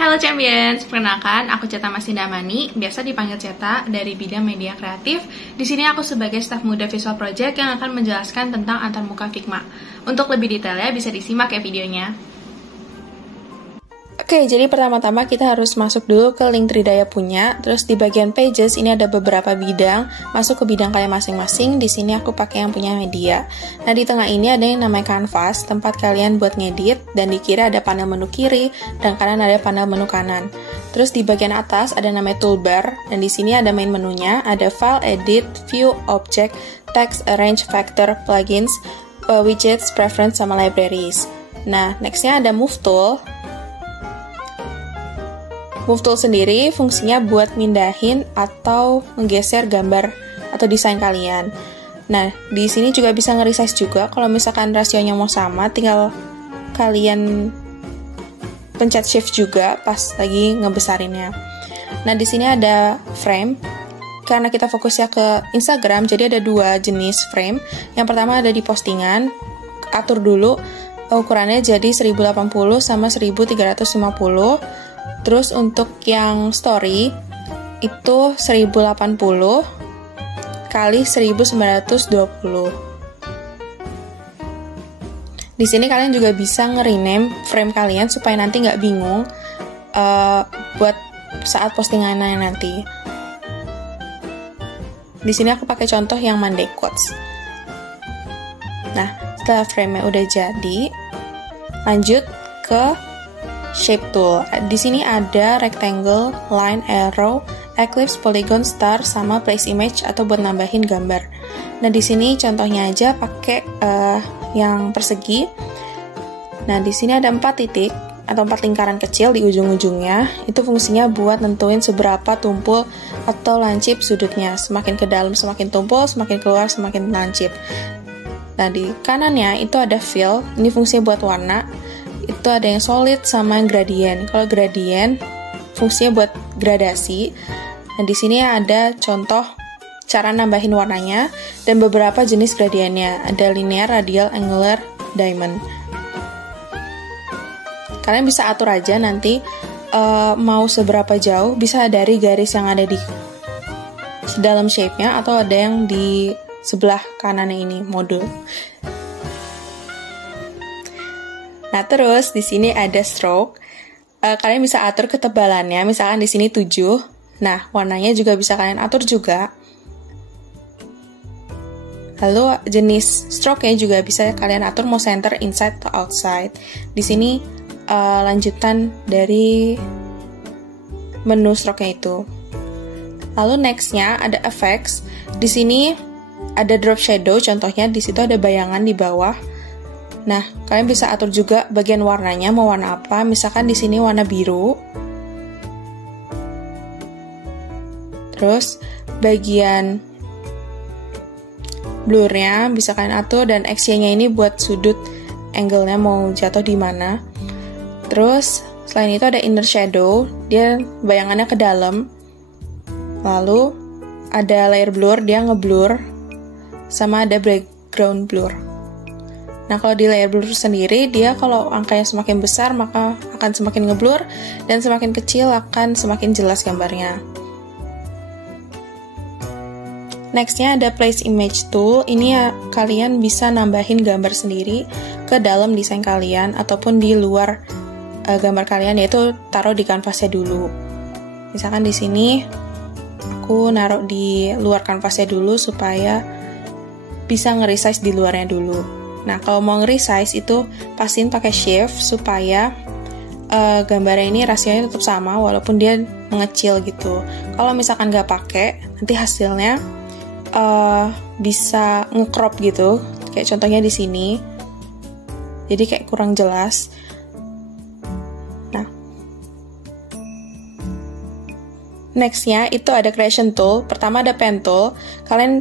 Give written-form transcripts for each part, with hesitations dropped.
Halo Champions, perkenalkan aku Ceta Masindamani, biasa dipanggil Ceta dari bidang media kreatif. Di sini aku sebagai staf muda Visual Project yang akan menjelaskan tentang antarmuka Figma. Untuk lebih detailnya bisa disimak ya videonya. Oke, jadi pertama-tama kita harus masuk dulu ke link Tridaya punya. Terus di bagian pages ini ada beberapa bidang, masuk ke bidang kalian masing-masing. Di sini aku pakai yang punya media. Nah, di tengah ini ada yang namanya canvas, tempat kalian buat ngedit, dan di kiri ada panel menu kiri, dan kanan ada panel menu kanan. Terus di bagian atas ada namanya toolbar, dan di sini ada main menunya, ada file, edit, view, object, text, arrange, factor, plugins, widgets, preference, sama libraries. Nah, nextnya ada move tool. Move tool sendiri fungsinya buat mindahin atau menggeser gambar atau desain kalian. Nah, di sini juga bisa nge-resize juga. Kalau misalkan rasionya mau sama, tinggal kalian pencet shift juga pas lagi ngebesarinnya. Nah, di sini ada frame. Karena kita fokusnya ke Instagram, jadi ada dua jenis frame. Yang pertama ada di postingan. Atur dulu ukurannya jadi 1080 sama 1350. Terus untuk yang story itu 1080 kali 1920. Di sini kalian juga bisa nge-rename frame kalian supaya nanti nggak bingung buat saat postingannya nanti. Di sini aku pakai contoh yang Monday Quotes. Nah, setelah frame-nya udah jadi, lanjut ke shape tool. Di sini ada rectangle, line, arrow, ellipse, polygon, star, sama place image atau buat nambahin gambar. Nah, di sini contohnya aja pakai yang persegi. Nah, di sini ada 4 titik atau 4 lingkaran kecil di ujung-ujungnya. Itu fungsinya buat nentuin seberapa tumpul atau lancip sudutnya. Semakin ke dalam semakin tumpul, semakin keluar semakin lancip. Nah, di kanannya itu ada fill. Ini fungsinya buat warna. Itu ada yang solid sama yang gradient. Kalau gradient fungsinya buat gradasi. Nah, di sini ada contoh cara nambahin warnanya dan beberapa jenis gradiennya. Ada linear, radial, angular, diamond. Kalian bisa atur aja nanti mau seberapa jauh, bisa dari garis yang ada di dalam shape-nya atau ada yang di sebelah kanannya ini modul. Nah, terus di sini ada stroke. Kalian bisa atur ketebalannya, misalkan di sini 7. Nah, warnanya juga bisa kalian atur juga. Lalu jenis stroke-nya juga bisa kalian atur mau center, inside, atau outside. Di sini lanjutan dari menu stroke-nya itu. Lalu next-nya ada effects. Di sini ada drop shadow, contohnya di situ ada bayangan di bawah. Nah, kalian bisa atur juga bagian warnanya mau warna apa. Misalkan di sini warna biru. Terus bagian blurnya bisa kalian atur dan XY-nya ini buat sudut angle-nya mau jatuh di mana. Terus selain itu ada inner shadow, dia bayangannya ke dalam. Lalu ada layer blur, dia ngeblur. Sama ada background blur. Nah, kalau di layer blur sendiri, dia kalau angkanya semakin besar, maka akan semakin ngeblur, dan semakin kecil akan semakin jelas gambarnya. Nextnya ada place image tool. Ini ya, kalian bisa nambahin gambar sendiri ke dalam desain kalian, ataupun di luar gambar kalian, yaitu taruh di kanvasnya dulu. Misalkan di sini, aku naruh di luar kanvasnya dulu, supaya bisa nge-resize di luarnya dulu. Nah, kalau mau nge-resize itu pastiin pakai shift supaya gambarnya ini rasionya tetap sama walaupun dia mengecil gitu. Kalau misalkan nggak pakai, nanti hasilnya bisa nge-crop gitu. Kayak contohnya di sini. Jadi kayak kurang jelas. Nah, next-nya itu ada creation tool. Pertama ada pen tool. Kalian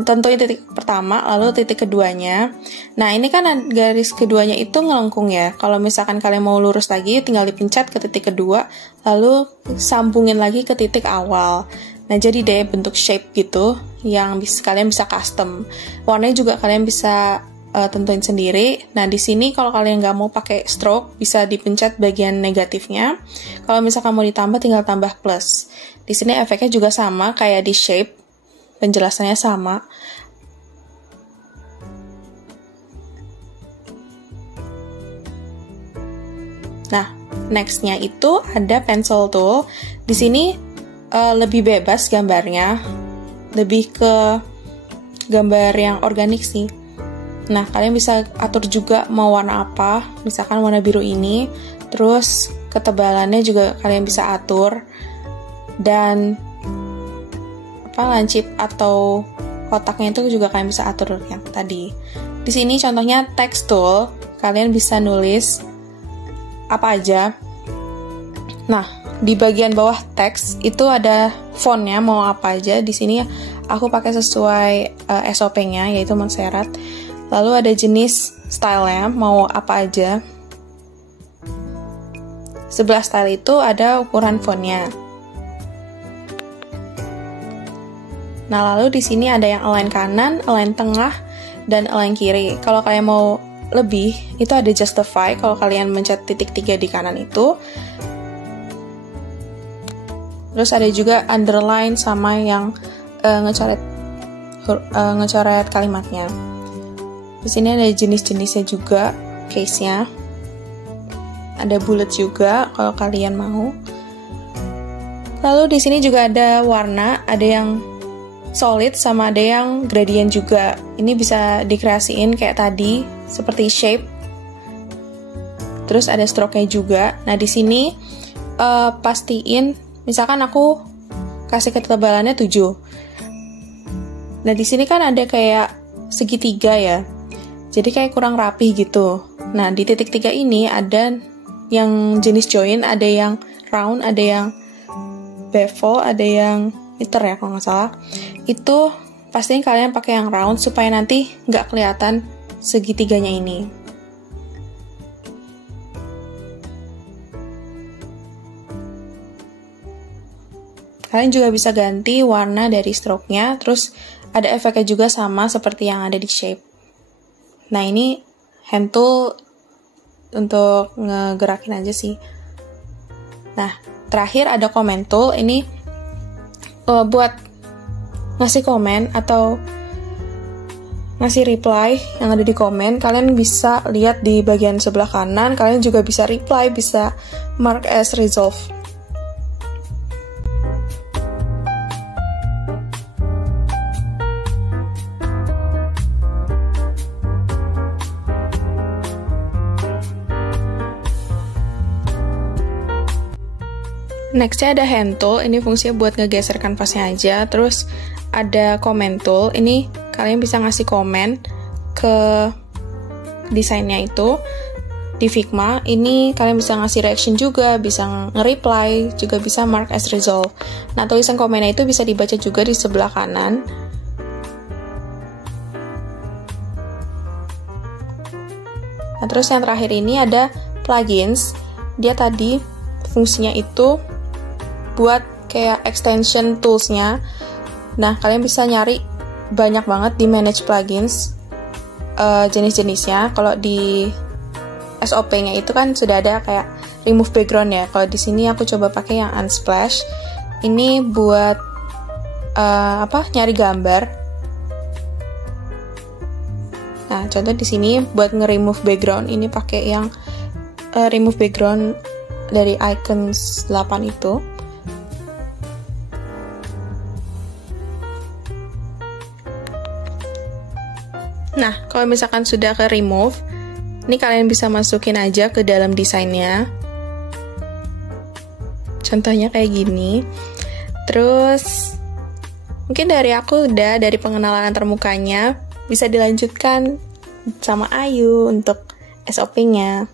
tentuin titik pertama, lalu titik keduanya. Nah, ini kan garis keduanya itu ngelengkung ya. Kalau misalkan kalian mau lurus lagi, tinggal dipencet ke titik kedua, lalu sambungin lagi ke titik awal. Nah, jadi deh bentuk shape gitu, yang kalian bisa custom. Warnanya juga kalian bisa tentuin sendiri. Nah, di sini kalau kalian nggak mau pakai stroke, bisa dipencet bagian negatifnya. Kalau misalkan mau ditambah, tinggal tambah plus. Di sini efeknya juga sama kayak di shape, penjelasannya sama. Nah, next-nya itu ada pencil tool. Di sini lebih bebas gambarnya, lebih ke gambar yang organik sih. Nah, kalian bisa atur juga mau warna apa, misalkan warna biru ini, terus ketebalannya juga kalian bisa atur, dan lancip atau kotaknya itu juga kalian bisa atur yang tadi. Di sini contohnya text tool, kalian bisa nulis apa aja. Nah, di bagian bawah teks itu ada fontnya mau apa aja. Di sini aku pakai sesuai SOP-nya, yaitu Montserrat. Lalu ada jenis style-nya mau apa aja. Sebelah style itu ada ukuran fontnya. Nah, lalu di sini ada yang align kanan, align tengah, dan align kiri. Kalau kalian mau lebih, itu ada justify kalau kalian mencet titik 3 di kanan itu. Terus ada juga underline sama yang ngecoret kalimatnya. Di sini ada jenis-jenisnya juga, case-nya. Ada bullet juga kalau kalian mau. Lalu di sini juga ada warna, ada yang solid sama ada yang gradient juga. Ini bisa dikreasiin kayak tadi, seperti shape. Terus ada stroke-nya juga. Nah, di sini pastiin, misalkan aku kasih ketebalannya 7. Nah, di sini kan ada kayak segitiga ya. Jadi kayak kurang rapi gitu. Nah, di titik 3 ini ada yang jenis join, ada yang round, ada yang bevel, ada yang meter ya kalau nggak salah. Itu pastiin kalian pakai yang round supaya nanti nggak kelihatan segitiganya ini. Kalian juga bisa ganti warna dari stroke-nya, terus ada efeknya juga sama seperti yang ada di shape. Nah, ini hand tool untuk ngegerakin aja sih. Nah, terakhir ada comment tool. Ini buat ngasih komen atau ngasih reply yang ada di komen. Kalian bisa lihat di bagian sebelah kanan, kalian juga bisa reply, bisa mark as resolve. Nextnya ada hand tool, ini fungsinya buat ngegeser kanvasnya aja. Terus ada comment tool, ini kalian bisa ngasih komen ke desainnya itu. Di Figma, ini kalian bisa ngasih reaction juga, bisa nge-reply, juga bisa mark as resolve. Nah, tulisan komennya itu bisa dibaca juga di sebelah kanan. Nah, terus yang terakhir ini ada plugins. Dia tadi fungsinya itu buat kayak extension tools-nya. Nah, kalian bisa nyari banyak banget di manage plugins jenis-jenisnya. Kalau di SOP-nya itu kan sudah ada kayak remove background ya. Kalau di sini aku coba pakai yang Unsplash. Ini buat nyari gambar. Nah, contoh di sini buat nge-remove background, ini pakai yang remove background dari icons 8 itu. Nah, kalau misalkan sudah ke remove, ini kalian bisa masukin aja ke dalam desainnya. Contohnya kayak gini. Terus, mungkin dari aku udah, dari pengenalan antarmukanya, bisa dilanjutkan sama Ayu untuk SOP-nya.